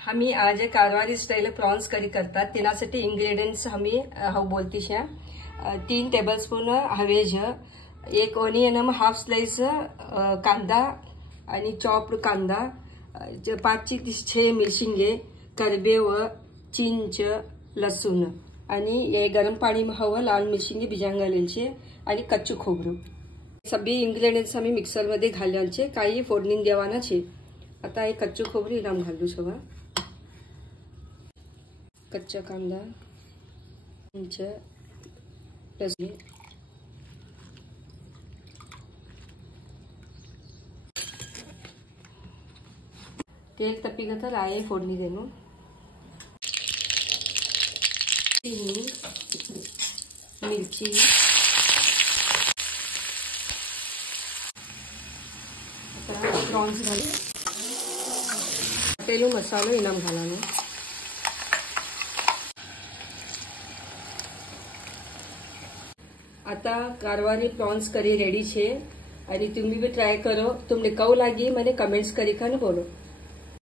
हमी आज कारवारी style prawns करी करतात तिनासाठी इंग्रेडिएंट्स हमी हांव बोलतीशा 3 टेबलस्पून हवेज, 1 ओनियन हाफ स्लाइस कांदा आणि चॉप्ड कांदा, 5 ते 6 मिरशिंगे, करबेव, चिंच, लसूण आणि ये गरम पाणी में हवं लाल मिरशिंगे भिजांग घालायचे आणि कच्चू खोबरू सगळे इंग्रेडिएंट्स आम्ही मिक्सर मध्ये घालायचे, काही फोडणी देवानाचे। आता हे कच्चू खोबरू इनाम घालू सवा, कच्चा कांदा, चिंच, लसूण, तेल तपी गता राये फोडणी देनो, मिर्ची, प्रॉन्स घालू, पेलो मसालो इनाम घालानो। आता कारवारी प्रॉन्स करी रेडी छे आणि तुम्ही भी ट्राय करो, तुमने कौ लागी मैंने कमेंट्स करी का न बोलो।